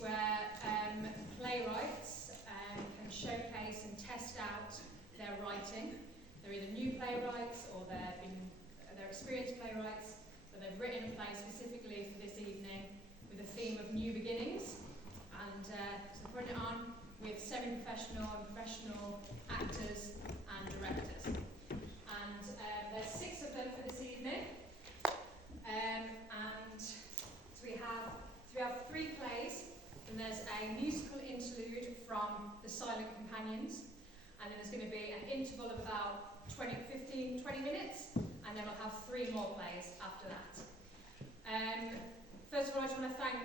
where playwrights can showcase and test out their writing. They're either new playwrights or they're experienced playwrights, but they've written a play specifically for this evening with the theme of new beginnings. And so putting it on with semi-professional and professional actors and directors. And there's 6 of them for this evening. And so we have 3 plays, and there's a musical interlude from The Silent Companions, and then there's going to be an interval of about 20 minutes, and then we'll have 3 more plays after that. First of all, I just want to thank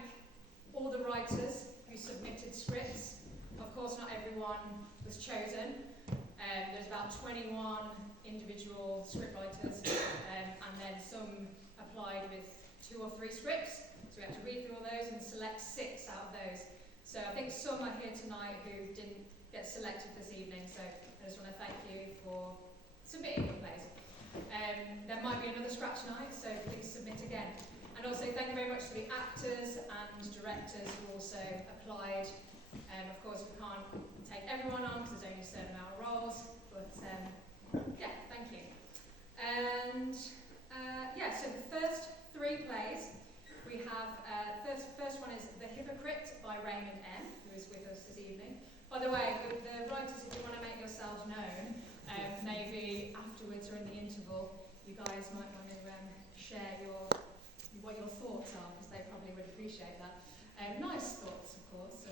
all the writers who submitted scripts. Of course, not everyone was chosen. There's about 21 individual scriptwriters, and then some applied with 2 or 3 scripts. So we have to read through all those and select 6 out of those. So I think some are here tonight who didn't get selected this evening. So I just want to thank you for submitting your plays. There might be another scratch night, so please submit again. And also thank you very much to the actors and directors who also applied. Of course, we can't take everyone on because there's only a certain amount of roles, but yeah, thank you. And so the first 3 plays, we have, first one is The Hypocrite by Raymond M, who is with us this evening. By the way, with the writers, if you want to make yourselves known, maybe afterwards or in the interval, you guys might want to share what your thoughts are, because they probably would appreciate that. Nice thoughts, of course.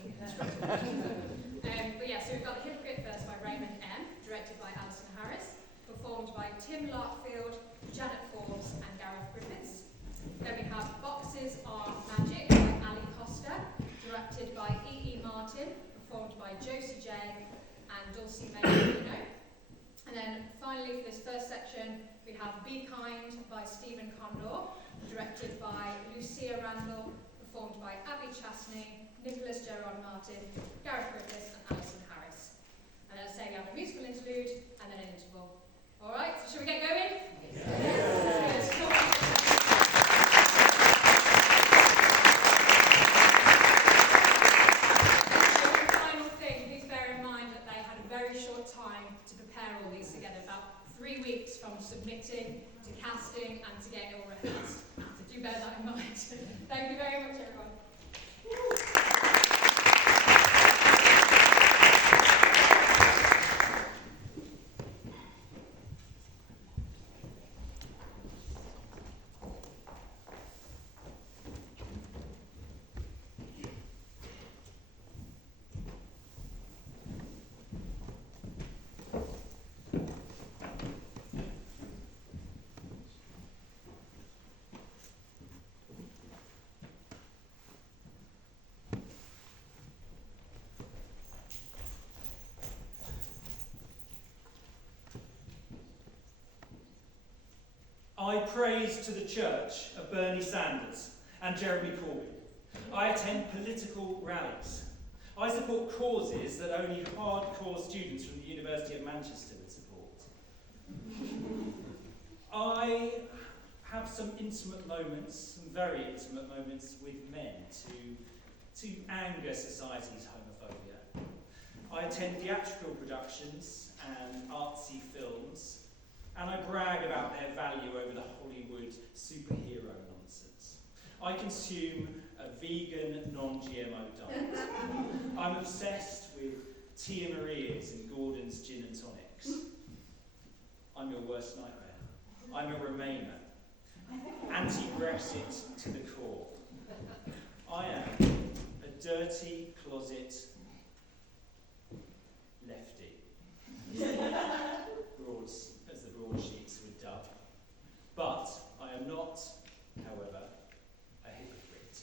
But yeah, so we've got The Hypocrite first by Raymond M, directed by Alison Harris, performed by Tim Larkfield, Janet Forbes and Gareth Griffiths. Then we have Boxes Are Magic by Ali Costa, directed by E.E. Martin, performed by Josie J and Dulcie May. And then finally for this first section, we have Be Kind by Stephen Condor, directed by Lucia Randall, performed by Abby Chastney, Nicholas Gerard Martin, Gareth Griffiths and Alison Harris. And as I say, we have a musical interlude and then an interval. Alright, so shall we get going? Yes. Good. Final thing, please bear in mind that they had a very short time to prepare all these together, about 3 weeks from submitting to casting and to getting it all rehearsed. So do bear that in mind. Thank you very much, everyone. I praise to the church of Bernie Sanders and Jeremy Corbyn. I attend political rallies. I support causes that only hardcore students from the University of Manchester would support. I have some intimate moments, some very intimate moments with men to anger society's homophobia. I attend theatrical productions and artsy films, and I brag about their value over the Hollywood superhero nonsense. I consume a vegan, non-GMO diet. I'm obsessed with Tia Maria's and Gordon's gin and tonics. I'm your worst nightmare. I'm a Remainer. Anti-Brexit to the core. I am a dirty closet lefty. As the broadsheets would dub. But I am not, however, a hypocrite.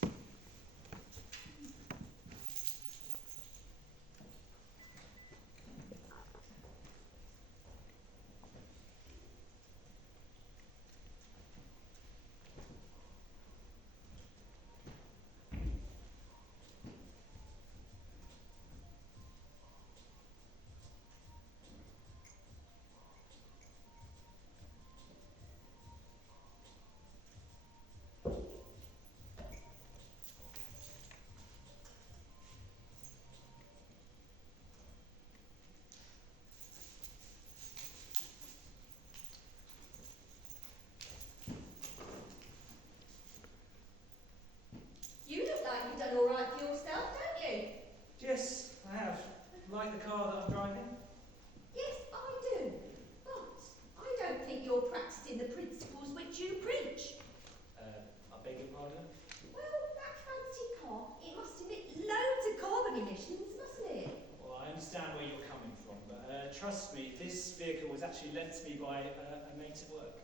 emissions, mustn't it? Well, I understand where you're coming from, but trust me, this vehicle was actually lent to me by a mate at work.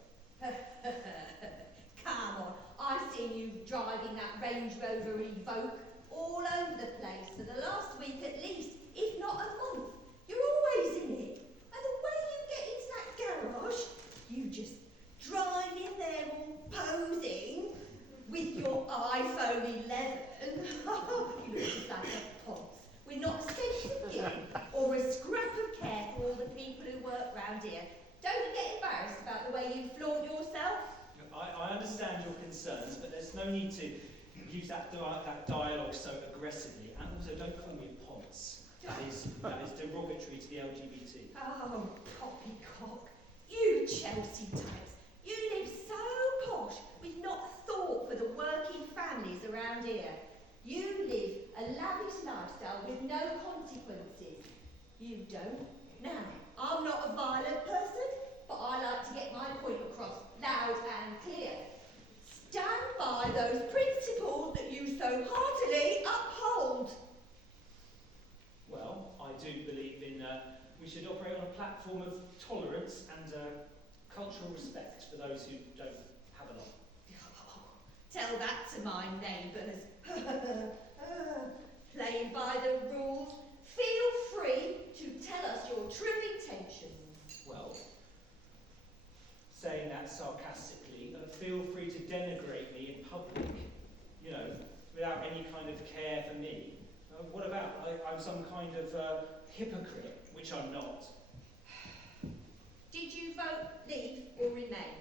Come on, I've seen you driving that Range Rover Evoque all over the place for the last week at least, if not a month. You're always in it. And the way you get into that garage, you just drive in there all posing with your iPhone 11. You look just like a ponce with not a sense of you or a scrap of care for all the people who work round here. Don't get embarrassed about the way you flaunt yourself. I understand your concerns, but there's no need to use that dialogue so aggressively. And also, don't call me a ponce. That is derogatory to the LGBT. Oh, poppycock. You Chelsea types. You live so posh with not a thought for the working families around here. You live a lavish lifestyle with no consequences. You don't. Now, I'm not a violent person, but I like to get my point across loud and clear. Stand by those principles that you so heartily uphold. Well, I do believe in we should operate on a platform of tolerance and cultural respect for those who don't have a lot. Tell that to my neighbours. Playing by the rules. Feel free to tell us your true intentions. Well, saying that sarcastically, feel free to denigrate me in public, you know, without any kind of care for me. What about I'm some kind of hypocrite, which I'm not. Did you vote leave or remain?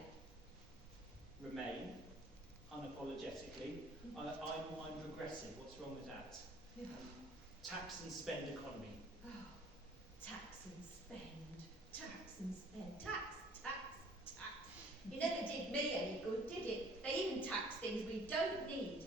Remain, unapologetically. I'm progressive. What's wrong with that? Tax and spend economy. Oh, tax and spend, tax and spend, tax. It never did me any good, did it? They even tax things we don't need.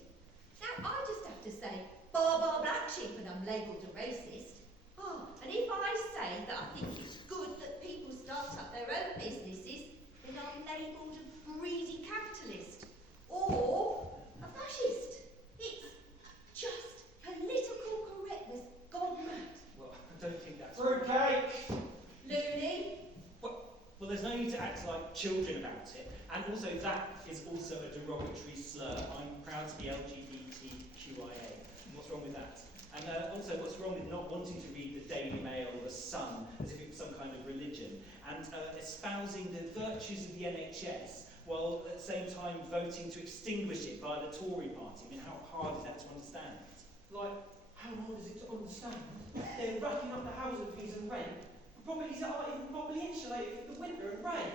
Now, I just have to say, bar black sheep when I'm labelled a racist. Oh, and if I say that I think it's good that people start up their own businesses, then I'm labelled a greedy capitalist. Or a fascist. It's just political correctness gone mad. Well, I don't think that's... Fruitcake! Loony. Well, there's no need to act like children about it. And also, that is also a derogatory slur. I'm proud to be LGBTQIA. What's wrong with that? And also, what's wrong with not wanting to read the Daily Mail or the Sun as if it was some kind of religion? And espousing the virtues of the NHS while at the same time voting to extinguish it by the Tory party. I mean, how hard is that to understand? Like, how hard is it to understand? They're racking up the housing fees and rent. Properties that aren't even properly insulated for the winter and rain.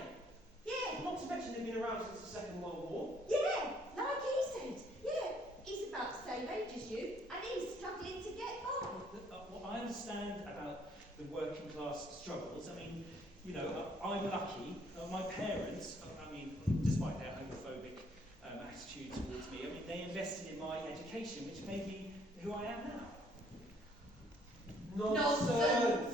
Yeah. Not to mention they've been around since the Second World War. Yeah, like he said. Yeah, he's about the same age as you, and he's struggling to get by. What I understand about the working class struggles, I mean, you know, I'm lucky. My parents, I mean, despite their homophobic attitude towards me, I mean, they invested in my education, which made me who I am now. Nonsense!